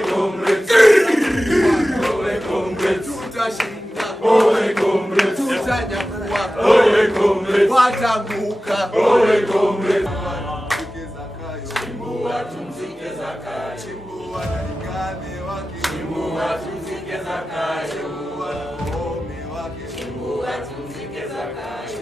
comrades. Owe comrades. Tutashinda. Owe comrades. Tutanyakua. Owe comrades. Watamuka. Owe comrades. Chimbua tumzike Zakayo. Chimbua nalingane wake. Chimbua tumzike Zakayo. Chimbua ome wake. Chimbua tumzike Zakayo.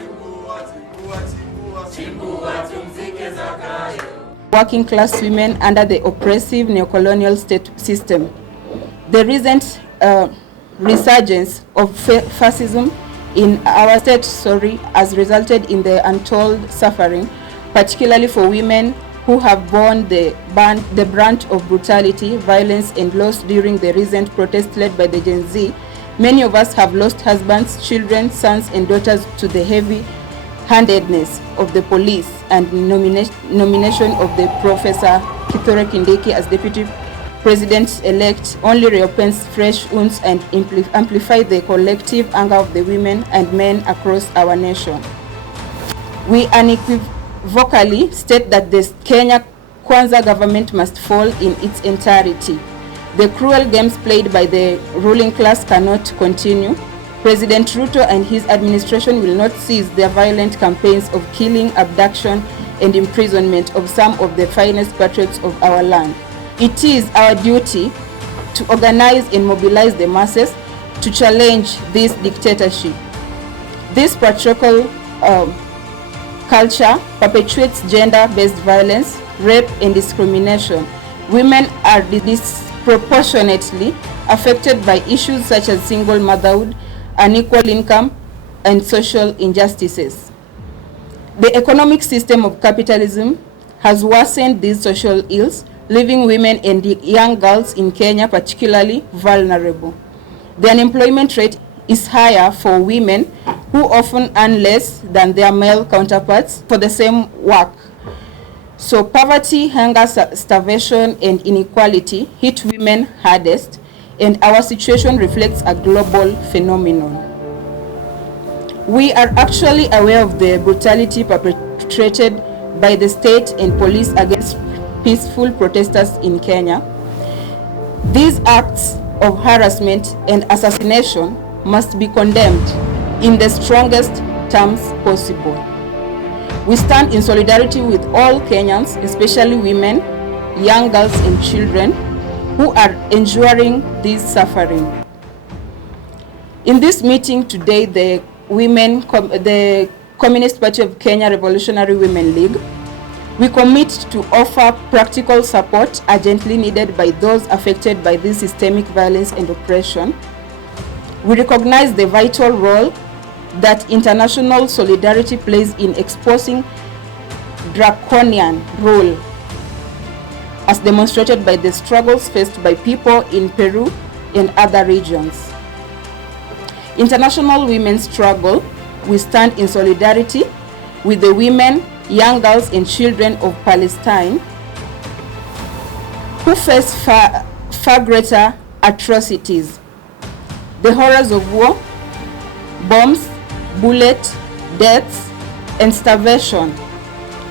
Chimbua tumzike Zakayo. Working class women under the oppressive neocolonial state system. The recent resurgence of fascism in our state has resulted in the untold suffering, particularly for women who have borne the brunt of brutality, violence, and loss during the recent protests led by the Gen Z. Many of us have lost husbands, children, sons, and daughters to the heavy-handedness of the police and nomination of the Professor Kithure Kindiki as Deputy President-elect only reopens fresh wounds and amplify the collective anger of the women and men across our nation. We unequivocally state that the Kenya Kwanza government must fall in its entirety. The cruel games played by the ruling class cannot continue. President Ruto and his administration will not cease their violent campaigns of killing, abduction, and imprisonment of some of the finest patriots of our land. It is our duty to organize and mobilize the masses to challenge this dictatorship. This patriarchal culture perpetuates gender-based violence, rape, and discrimination. Women are disproportionately affected by issues such as single motherhood, unequal income, and social injustices. The economic system of capitalism has worsened these social ills, leaving women and young girls in Kenya particularly vulnerable. The unemployment rate is higher for women who often earn less than their male counterparts for the same work. So poverty, hunger, starvation, and inequality hit women hardest, and our situation reflects a global phenomenon. We are actually aware of the brutality perpetrated by the state and police against peaceful protesters in Kenya. These acts of harassment and assassination must be condemned in the strongest terms possible. We stand in solidarity with all Kenyans, especially women, young girls, and children who are enduring this suffering. In this meeting today, the Communist Party of Kenya Revolutionary Women League, we commit to offer practical support urgently needed by those affected by this systemic violence and oppression. We recognize the vital role that international solidarity plays in exposing draconian rule as demonstrated by the struggles faced by people in Peru and other regions. International Women's Struggle, we stand in solidarity with the women, young girls, and children of Palestine who face far greater atrocities. The horrors of war, bombs, bullets, deaths, and starvation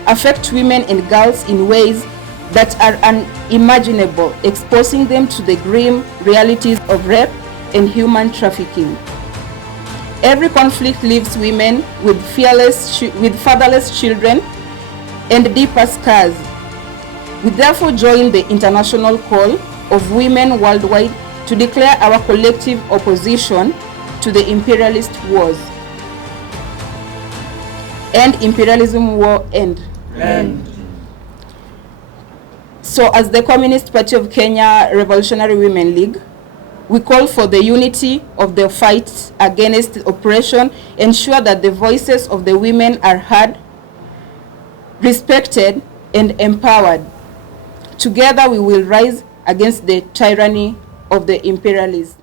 affect women and girls in ways that are unimaginable, exposing them to the grim realities of rape and human trafficking. Every conflict leaves women with fatherless children and deeper scars. We therefore join the international call of women worldwide to declare our collective opposition to the imperialist wars. End imperialism, war, end. So as the Communist Party of Kenya Revolutionary Women League, we call for the unity of the fight against oppression, ensure that the voices of the women are heard, respected, and empowered. Together we will rise against the tyranny of the imperialists.